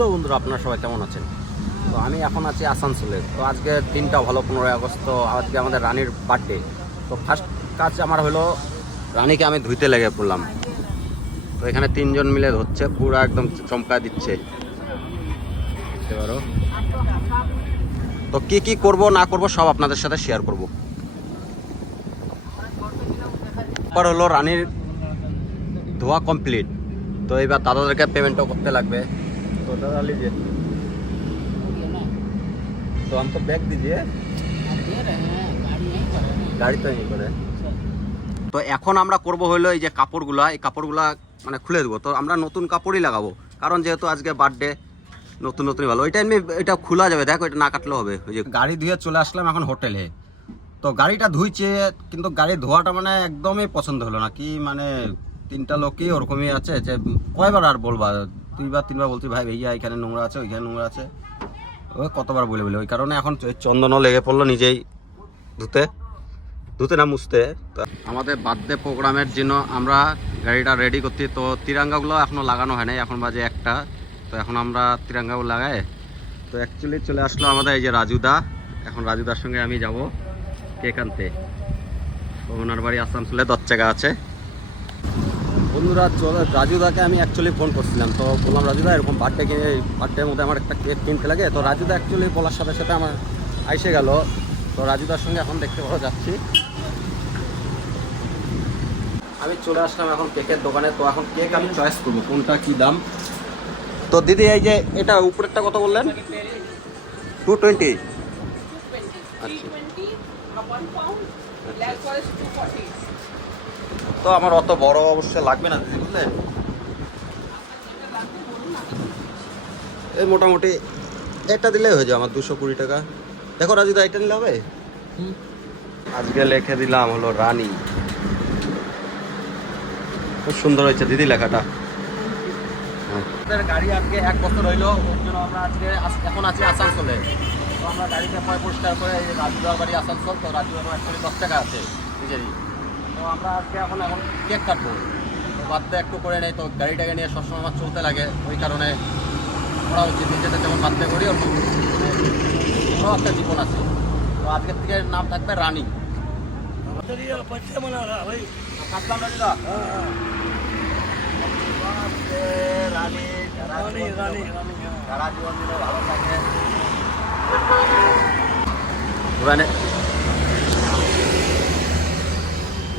So বন্ধুরা, আপনারা সবাই কেমন আছেন? তো আমি এখন আছি আসানসোলে। তো আজকে দিনটা ভালো, পনেরোই আগস্ট। তো আজকে আমাদের রানীর বার্থডে তো ফার্স্ট কাজ আমার হলো, রানীকে আমি ধুইতে লেগে পড়লাম। তো এখানে তিনজন মিলে ধরছে, পুরো একদম চমকা দিচ্ছে। পারো। তো কি কি করব, না করব, সব আপনাদের সাথে শেয়ার করব। এবার হলো রানীর ধোয়া কমপ্লিট তো এবার দাদাদেরকে পেমেন্টও করতে লাগবে। तो दादा लीजिए तो हमको बैग दीजिए গাড়ি তো এই করে তো এখন আমরা করব হলো এই যে কাপড়গুলা এই কাপড়গুলা মানে খুলে দেবো তো আমরা নতুন কাপড়ই লাগাবো কারণ যেহেতু আজকে বার্থডে নতুন নতুনই ভালো ওইটা এমনি এটা খোলা যাবে দেখো এটা না কাটলেও হবে ওই যে গাড়ি ধুয়ে চলে আসলাম এখন হোটেলে তো গাড়িটা ধুইছে কিন্তু গাড়ি ধোয়াটা মানে একদমই পছন্দ হলো না কি মানে তিনটা লোকই ওরকমই আছে যে কয়বার আর বলবা দুইবার, তিনবার বলছি, ভাই, ভাইয়া, এখানে নোংরা আছে, ওইখানে নোংরা আছে। ওই কতবার বলে বলে, ওই কারণে এখন চন্দনও লেগে পড়ল নিজেই ধুতে ধুতে না মুছতে। আমাদের বার্থডে প্রোগ্রামের জন্য আমরা গাড়িটা রেডি করছি। তো তিরাঙ্গাগুলো এখনও লাগানো হয় নাই, এখন বাজে একটা। তো এখন আমরা তিরাঙ্গাগুলো লাগাই। তো অ্যাকচুয়ালি চলে আসলো আমাদের এই যে রাজুদা। এখন রাজুদার সঙ্গে আমি যাব কেক আনতে তো ওনার বাড়ি আসানসোলে দশ জায়গা আছে। বন্ধুরা চলো রাজুদাকে আমি অ্যাকচুয়ালি ফোন করছিলাম। তো বললাম রাজুদা এরকম বার্থডে কিনে বার্থডের মধ্যে আমার একটা কেক কিনতে লাগে? তো রাজুদা অ্যাকচুয়ালি বলার সাথে সাথে আমার আইসে গেল। তো রাজুদার সঙ্গে এখন দেখতে পাওয়া যাচ্ছি। আমি চলে আসলাম এখন কেকের দোকানে। তো এখন কেক আমি চয়েস করব কোনটা কি দাম? তো দিদি এই যে এটা উপরেরটা কত বললেন? টু টোয়েন্টি আচ্ছা। তো আমার অত বড় অবশ্যই লাগবে না দিদি বুঝলেন এই মোটামুটি এটা দিলেই হয়ে যাবে আমার দুশো কুড়ি টাকা। দেখো রাজুদা এটা নিলে হবে? আজকে লিখে দিলাম হলো রানী। খুব সুন্দর হয়েছে দিদি লেখাটা। গাড়ি আজকে এক বছর হইল ওর জন্য আমরা আজকে এখন আছি আসানসোলে। তো আমরা গাড়িতে পয় পরিষ্কার করে রাজুদার বাড়ি আসানসোল তো রাজুদার অ্যাকচুয়ালি দশ টাকা আছে নিজেরই। তো আমরা আজকে এখন এখন কেক কাটবো। তো একটু করে নেই তো গাড়িটাকে নিয়ে সবসময় আমার চলতে লাগে। ওই কারণে করা উচিত নিজেদের যেমন বাধ্য করি ওরকম ওরাও একটা জীবন আছে। তো আজকের থেকে নাম থাকবে রানী। রানী রানী রানী রানী। ভালো থাকে